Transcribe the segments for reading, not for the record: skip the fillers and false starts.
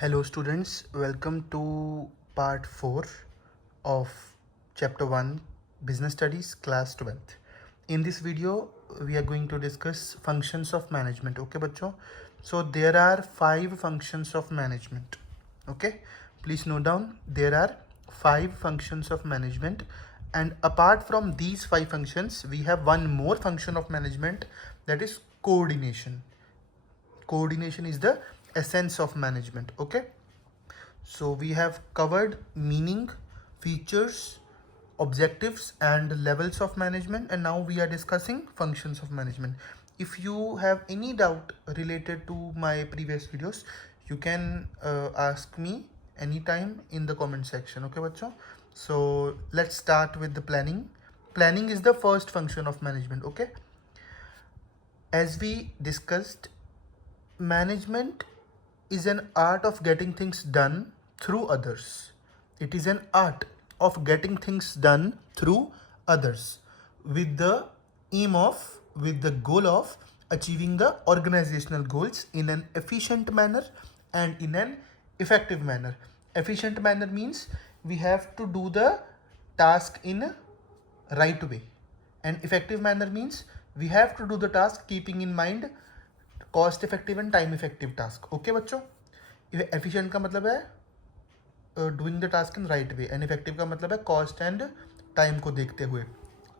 Hello students, welcome to part 4 of chapter 1 Business Studies class 12th. In this video we are going to discuss functions of management. Okay bachcho, so there are 5 functions of management. Okay, please note down there are 5 functions of management, and apart from these 5 functions we have one more function of management, that is coordination. Coordination is the essence of management. Okay, so we have covered meaning, features, objectives and levels of management, and now we are discussing functions of management. If you have any doubt related to my previous videos, you can ask me anytime in the comment section. Okay bachcho, so let's start with the planning. Planning is the first function of management. Okay, as we discussed, management is an art of getting things done through others. It is an art of getting things done through others with the with the goal of achieving the organizational goals in an efficient manner and in an effective manner. Efficient manner means we have to do the task in a right way, and effective manner means we have to do the task keeping in mind cost effective and time effective task. Okay बच्चों, efficient का मतलब है doing the task in right way, and effective का मतलब है cost and time को देखते हुए.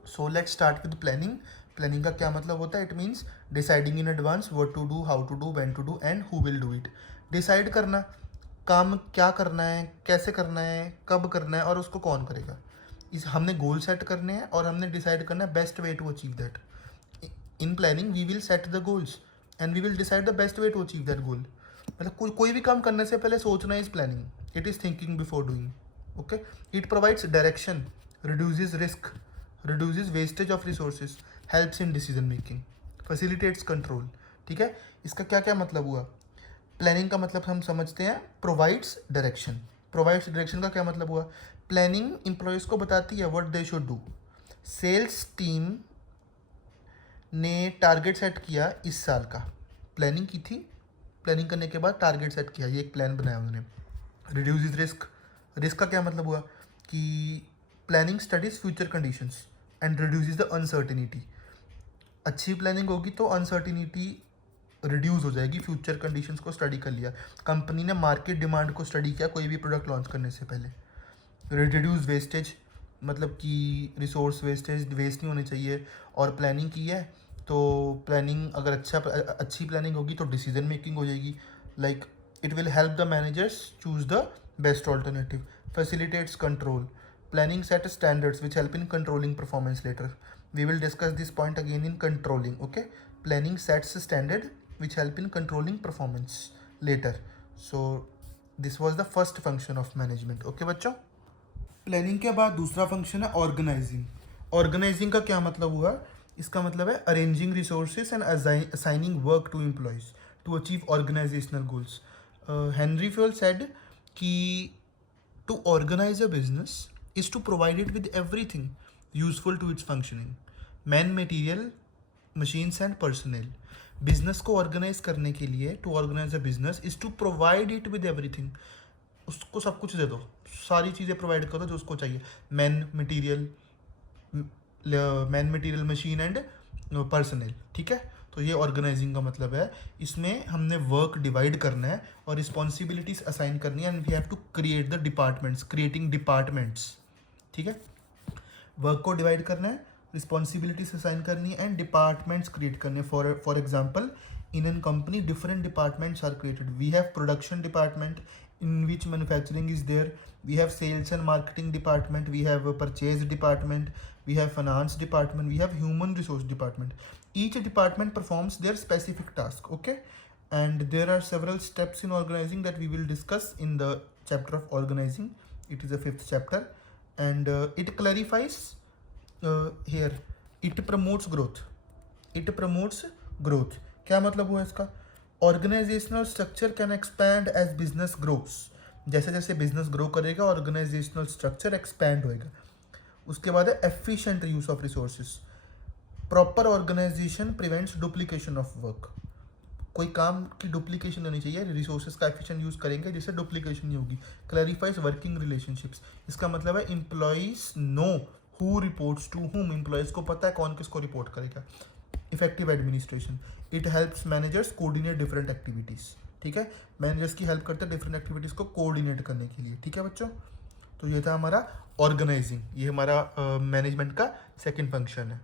So let's start with planning. Planning का क्या मतलब होता है? It means deciding in advance what to do, how to do, when to do and who will do it. Decide करना, काम क्या करना है, कैसे करना है, कब करना है और उसको कौन करेगा. इस हमने गोल सेट करने हैं और हमने डिसाइड करना है best way to achieve that. In planning we will set the goals and we will decide the best way to achieve that goal. मतलब कोई भी काम करने से पहले सोचना is planning. It is thinking before doing. Okay, it provides direction, reduces risk, reduces wastage of resources, helps in decision making, facilitates control. ठीक है, इसका क्या क्या मतलब हुआ? प्लानिंग का मतलब हम समझते हैं प्रोवाइड्स डायरेक्शन. प्रोवाइड्स डायरेक्शन का क्या मतलब हुआ? प्लानिंग इंप्लॉयज़ को बताती है what they should do. Sales team ने टारगेट सेट किया इस साल का, प्लानिंग की थी, प्लानिंग करने के बाद टारगेट सेट किया, ये एक प्लान बनाया उन्होंने. Reduce risk. रिस्क का क्या मतलब हुआ कि planning studies future conditions and reduce the uncertainty. अच्छी प्लानिंग होगी तो अनसर्टिनिटी रिड्यूस हो जाएगी. फ्यूचर कंडीशंस को स्टडी कर लिया, कंपनी ने मार्केट डिमांड को स्टडी किया कोई भी प्रोडक्ट लॉन्च करने से पहले. रिड्यूस वेस्टेज, मतलब कि रिसोर्स वेस्टेज वेस्ट नहीं होने चाहिए. और प्लानिंग की है तो प्लानिंग अगर अच्छी प्लानिंग होगी तो डिसीजन मेकिंग हो जाएगी. Like it will help the managers choose the best alternative. Facilitates control. Planning set standards which help in controlling performance later. We will discuss this point again in controlling. Okay, planning sets standard which help in controlling performance later. So this was the first function of management. Okay बच्चों, planning के बाद दूसरा function है organising. Organising का क्या मतलब हुआ? इसका मतलब है arranging resources and assigning work to employees to achieve organisational goals. Henri Fayol said कि to organise a business is to provide it with everything useful to its functioning, man, material, machines and personnel. Business को organise करने के लिए, to organise a business is to provide it with everything. उसको सब कुछ दे दो, सारी चीज़ें प्रोवाइड करो जो उसको चाहिए. Man material, machine and personal. ठीक है, तो ये ऑर्गेनाइजिंग का मतलब है. इसमें हमने वर्क डिवाइड करना है और रिस्पॉन्सिबिलिटीज असाइन करनी है, and we have to create the departments, creating departments. ठीक है, वर्क को डिवाइड करना है, रिस्पॉन्सिबिलिटीज असाइन करनी है एंड डिपार्टमेंट्स क्रिएट करने. For example, in a company different departments are created. We have production department in which manufacturing is there, we have sales and marketing department, we have a purchase department, we have finance department, we have human resource department. Each department performs their specific task. Okay, and there are several steps in organizing that we will discuss in the chapter of organizing. It is the 5th chapter, and it clarifies here. It promotes growth. It promotes growth. क्या मतलब हुआ इसका? Organizational structure can expand as business grows. जैसे जैसे business grow करेगा organizational structure expand होएगा. उसके बाद है efficient use of resources. Proper organization prevents duplication of work. कोई काम की डुप्लीकेशन होनी चाहिए, रिसोर्सेज का एफिशिएंट यूज़ करेंगे जिससे डुप्लीकेशन नहीं होगी। क्लैरिफाइज वर्किंग रिलेशनशिप्स, इसका मतलब है employees know who reports to whom, employees को पता है कौन किसको रिपोर्ट करेगा। Effective administration, it helps managers coordinate different activities, ठीक है, मैनेजर्स की हेल्प करते हैं डिफरेंट एक्टिविटीज़ को कोऑर्डिनेट करने के लिए, ठीक है बच्चों। तो ये था हमारा ऑर्गेनाइजिंग, ये हमारा मैनेजमेंट का सेकंड फंक्शन है।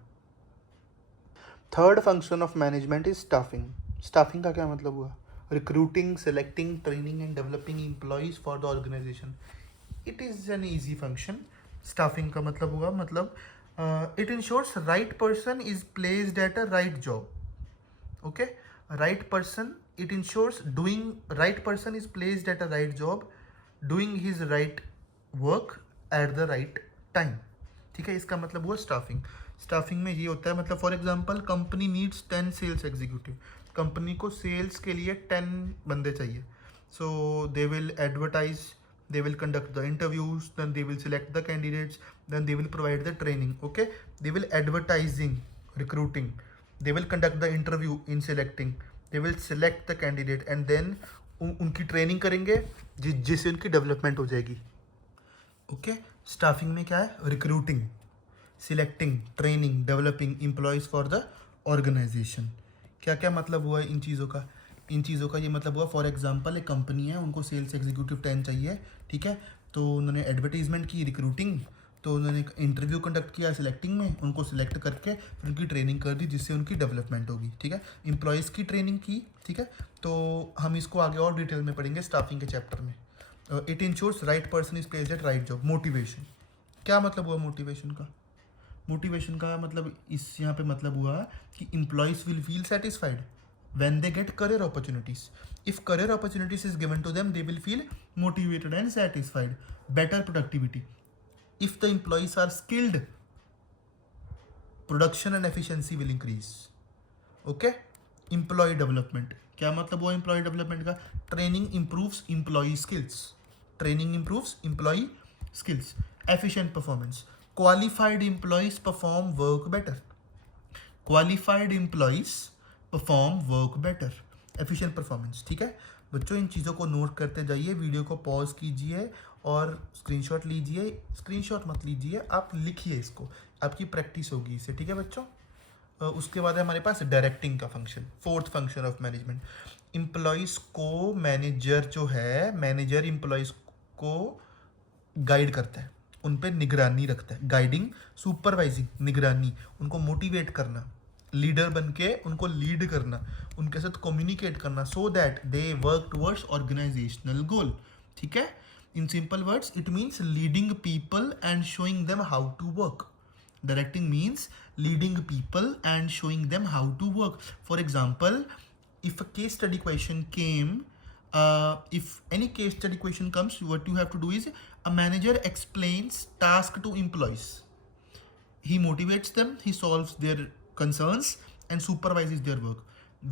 Third function of management is staffing. Staffing का क्या मतलब हुआ? Recruiting, selecting, training and developing employees for the organization. It is an easy function. Staffing का मतलब हुआ, मतलब it ensures right person is placed at a right job. Okay, right person, it ensures doing, right person is placed at a right job, doing his right work at the right time, ठीक है। इसका मतलब हुआ staffing. Staffing में ये होता है, मतलब for example company needs 10 sales executive, company को सेल्स के लिए 10 बंदे चाहिए। So they will advertise, they will conduct the interviews, then they will select the candidates, then they will provide the training. Okay, they will advertising, recruiting, they will conduct the interview in selecting, they will select the candidate and then उनकी training करेंगे जिससे उनकी development हो जाएगी। Okay, staffing में क्या है? Recruiting, selecting, training, developing employees for the organization. क्या क्या मतलब हुआ इन चीज़ों का? इन चीज़ों का ये मतलब हुआ, फॉर एग्जांपल एक कंपनी है, उनको सेल्स एग्जीक्यूटिव 10 चाहिए, ठीक है, तो उन्होंने एडवर्टीजमेंट की, रिक्रूटिंग, तो उन्होंने इंटरव्यू कंडक्ट किया सिलेक्टिंग में, उनको सिलेक्ट करके फिर उनकी ट्रेनिंग कर दी जिससे उनकी डेवलपमेंट होगी, ठीक है। एम्प्लॉयज़ की ट्रेनिंग की, ठीक है, तो हम इसको आगे और डिटेल में पढ़ेंगे स्टाफिंग के चैप्टर में। It ensures right person is placed at right job. Motivation, क्या मतलब हुआ मोटिवेशन का? मोटिवेशन का मतलब इस यहाँ पे मतलब हुआ कि employees will feel satisfied when they get career opportunities. If career opportunities is given to them, they will feel motivated and satisfied. Better productivity. If the employees are skilled, production and efficiency will increase. Okay? Employee development. क्या मतलब हुआ employee development का? Training improves employee skills. Training improves employee skills. Efficient performance. Qualified employees perform work better. Qualified employees perform work better, efficient performance, ठीक है बच्चों। इन चीज़ों को note करते जाइए, वीडियो को पॉज कीजिए और स्क्रीनशॉट लीजिए। स्क्रीनशॉट मत लीजिए, आप लिखिए इसको, आपकी प्रैक्टिस होगी इससे, ठीक है बच्चों। उसके बाद है हमारे पास डायरेक्टिंग का function, fourth function of management. Employees को मैनेजर जो है, मैनेजर एम्प्लॉयज़ को गाइड करता है, उन पर निगरानी रखता है। गाइडिंग, सुपरवाइजिंग, निगरानी, उनको मोटिवेट करना, लीडर बन के उनको लीड करना, उनके साथ कम्युनिकेट करना, so that they work towards organisational goal, ठीक है। In simple words it means leading people and showing them how to work. Directing means leading people and showing them how to work. For example, if a case study question came, if any case study question comes, what you have to do is a manager explains task to employees. He motivates them, he solves their concerns and supervises their work.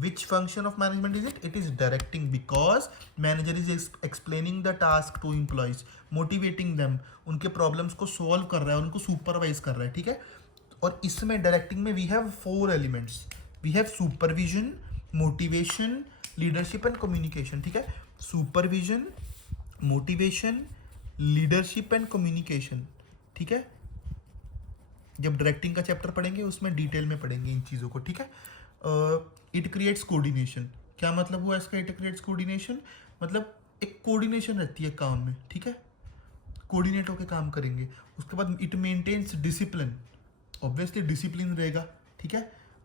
Which function of management is it? It is directing, because manager is explaining the task to employees, motivating them, उनके problems को solve कर रहा है, उनको supervise कर रहा है, ठीक है। और इसमें directing में we have 4 elements. We have supervision, motivation, leadership and communication, ठीक है। supervision, motivation, leadership and communication, ठीक है। जब डायरेक्टिंग का चैप्टर पढ़ेंगे उसमें डिटेल में पढ़ेंगे इन चीज़ों को, ठीक है। इट क्रिएट्स कोऑर्डिनेशन, क्या मतलब हुआ इसका? इट क्रिएट्स कोऑर्डिनेशन मतलब एक कोऑर्डिनेशन रहती है काम में, ठीक है, कोऑर्डिनेट होकर काम करेंगे। उसके बाद it maintains discipline, obviously discipline रहेगा, ठीक है।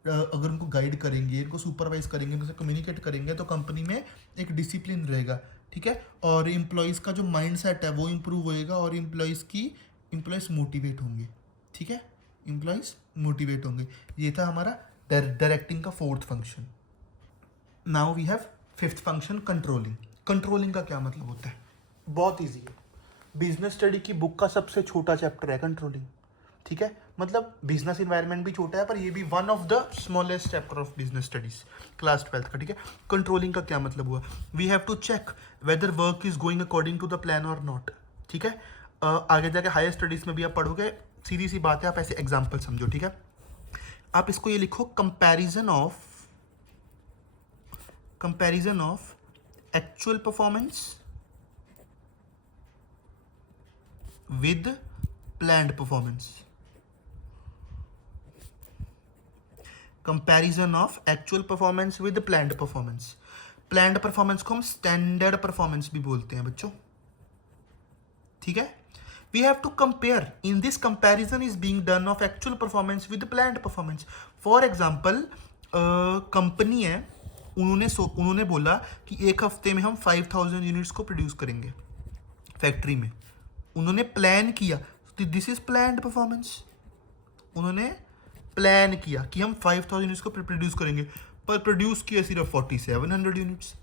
अगर उनको गाइड करेंगे, इनको सुपरवाइज करेंगे, उनसे कम्युनिकेट करेंगे तो कंपनी में एक डिसिप्लिन रहेगा, ठीक है। और एम्प्लॉयज़ का जो माइंड सेट है वो इम्प्रूव होएगा और एम्प्लॉयज़ मोटिवेट होंगे, ठीक है, एम्प्लॉयज़ मोटिवेट होंगे। ये था हमारा डायरेक्टिंग का fourth function. Now we have fifth function, controlling. Controlling का क्या मतलब होता है? बहुत इजी है, बिजनेस स्टडी की बुक का सबसे छोटा चैप्टर है कंट्रोलिंग, ठीक है। मतलब बिजनेस इन्वायरमेंट भी छोटा है पर ये भी one of the smallest chapter of business studies class 12th का, ठीक है। कंट्रोलिंग का क्या मतलब हुआ? We have to check whether work is going according to the plan और नॉट, ठीक है। आगे जाके हायर स्टडीज में भी आप पढ़ोगे, सीधी सी बात है, आप ऐसे एग्जाम्पल समझो, ठीक है। आप इसको ये लिखो, comparison of comparison of actual performance with planned performance, comparison of actual performance with planned performance. Planned performance को हम स्टैंडर्ड परफॉर्मेंस भी बोलते हैं बच्चों, ठीक है। We have to compare, in this comparison is being done of actual performance with planned performance. For example, company है, उन्होंने बोला कि एक हफ्ते में हम 5000 यूनिट्स को प्रोड्यूस करेंगे फैक्ट्री में। उन्होंने प्लान किया, दिस इज प्लान्ड परफॉर्मेंस। उन्होंने प्लान किया कि हम 5000 यूनिट्स को प्रोड्यूस करेंगे, पर प्रोड्यूस किया सिर्फ 4700 यूनिट्स।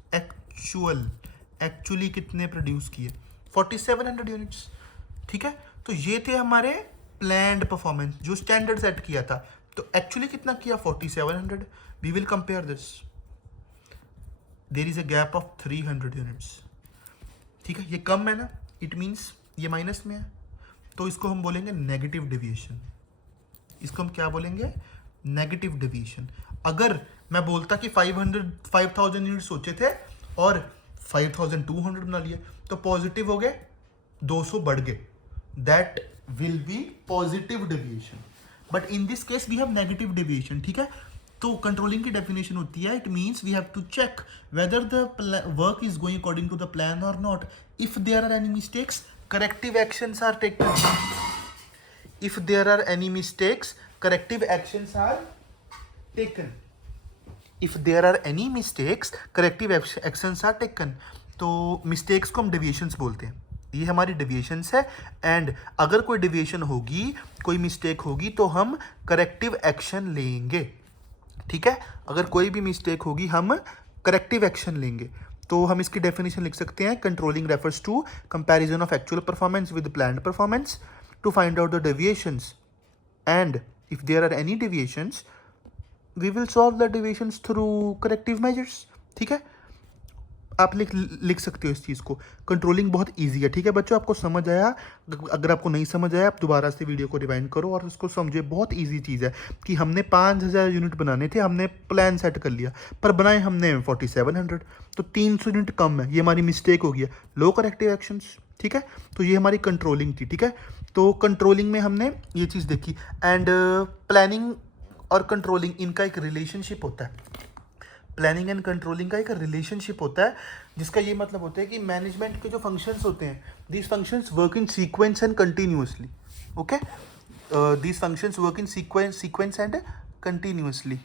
एक्चुअली कितने प्रोड्यूस किए? 4700 यूनिट्स, ठीक है। तो ये थे हमारे प्लान्ड परफॉर्मेंस जो स्टैंडर्ड सेट किया था। तो एक्चुअली कितना किया? 4700। We will compare this, there is a gap of 300 units, ठीक है। ये कम है ना, इट मीन्स ये माइनस में है, तो इसको हम बोलेंगे नेगेटिव डेविएशन। इसको हम क्या बोलेंगे? Negative deviation. अगर मैं बोलता कि 5000 यूनिट सोचे थे और 5200 बना लिए, तो पॉजिटिव हो गए, 200 बढ़ गए, that will be positive deviation. But in this case we have negative deviation, ठीक है। तो कंट्रोलिंग की डेफिनेशन होती है, it means we have to check whether the work is going according to the plan और not. If there are any mistakes, corrective actions are taken. If there are any mistakes, corrective actions are taken. If there are any mistakes, corrective actions are taken. तो mistakes को हम deviations बोलते हैं, ये हमारी deviations है। And अगर कोई deviation होगी, कोई mistake होगी, तो हम corrective action लेंगे, ठीक है। अगर कोई भी mistake होगी, हम corrective action लेंगे। तो हम इसकी डेफिनेशन लिख सकते हैं, controlling refers to comparison of actual performance with planned performance to find out the deviations, and if there are any deviations we will solve the deviations through corrective measures, ठीक है। आप लिख सकते हो इस चीज़ को। कंट्रोलिंग बहुत इजी है, ठीक है बच्चों। आपको समझ आया? अगर आपको नहीं समझ आया, आप दोबारा से वीडियो को रिवाइंड करो और उसको समझे। बहुत इजी चीज़ है कि हमने 5000 यूनिट बनाने थे, हमने प्लान सेट कर लिया, पर बनाए हमने 4700, तो 300 यूनिट कम है, ये हमारी मिस्टेक हो गया, लो करेक्टिव एक्शंस, ठीक है। तो ये हमारी कंट्रोलिंग थी, ठीक है। तो कंट्रोलिंग में हमने ये चीज़ देखी। एंड प्लानिंग और कंट्रोलिंग, इनका एक रिलेशनशिप होता है। प्लानिंग एंड कंट्रोलिंग का एक रिलेशनशिप होता है, जिसका ये मतलब होता है कि मैनेजमेंट के जो फंक्शंस होते हैं, these functions work in sequence and continuously, okay. These functions work in sequence and continuously.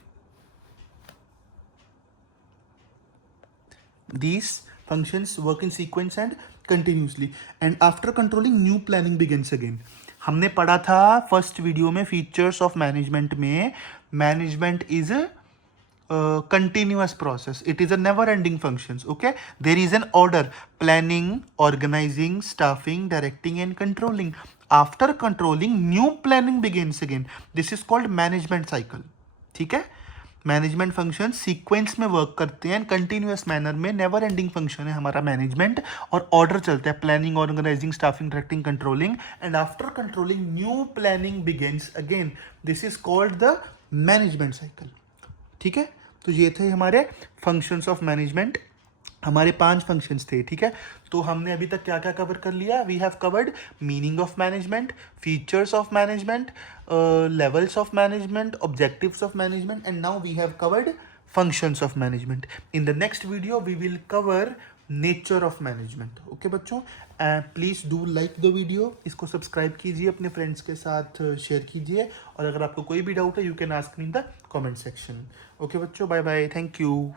These functions work in sequence and continuously, and after controlling new planning begins again. हमने पढ़ा था first video में features of management में, management is continuous process, it is a never ending functions, okay. There is an order: planning, organizing, staffing, directing and controlling. After controlling, new planning begins again. This is called management cycle, ठीक है। Management function sequence में work करते हैं, continuous manner में, never ending function है हमारा management, और order चलता है: planning, organizing, staffing, directing, controlling. And after controlling, new planning begins again. This is called the management cycle, ठीक है। तो ये थे हमारे फंक्शंस ऑफ मैनेजमेंट, हमारे 5 फंक्शंस थे, ठीक है। तो हमने अभी तक क्या क्या कवर कर लिया? We have covered meaning of management, features of management, levels of management, objectives of management, and now we have covered functions of management. In the next video we will cover nature of management, okay बच्चों। Please do like the video, इसको subscribe कीजिए, अपने friends के साथ share कीजिए, और अगर आपको कोई भी डाउट है, you can ask me in the comment section. Okay बच्चों, बाय बाय, थैंक यू।